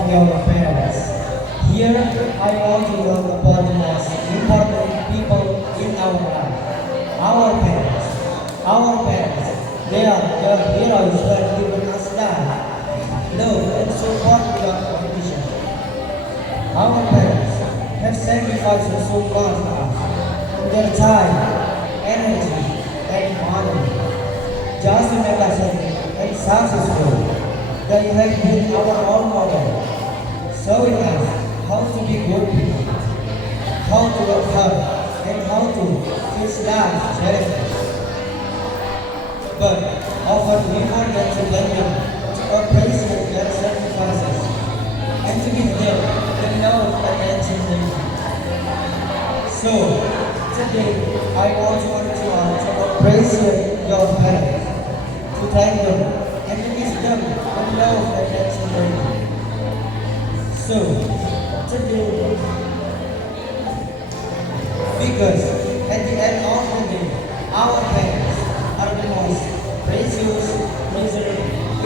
from your parents. Here, I want to talk about the most important people in our life. Our parents. Our parents. They are the heroes that given us life, love, and support without condition. Our parents have sacrificed so much for us, their time, energy, and money, just to make us happy and successful. They have been our role model, showing us how to be good people, how to work hard, and how to face life's challenges. But often we forget to blame them, to appreciate their sacrifices, and to give them the love and attention they need. So, today I want you to appreciate your parents, to thank them, and to give them the love and attention they need. So, today, because at the end of the day, our parents are the most precious treasure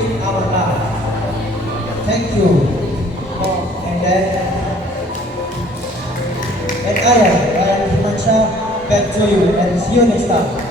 in our life. Thank you, Mom and Dad. And I am Himansha. Back to you and see you next time.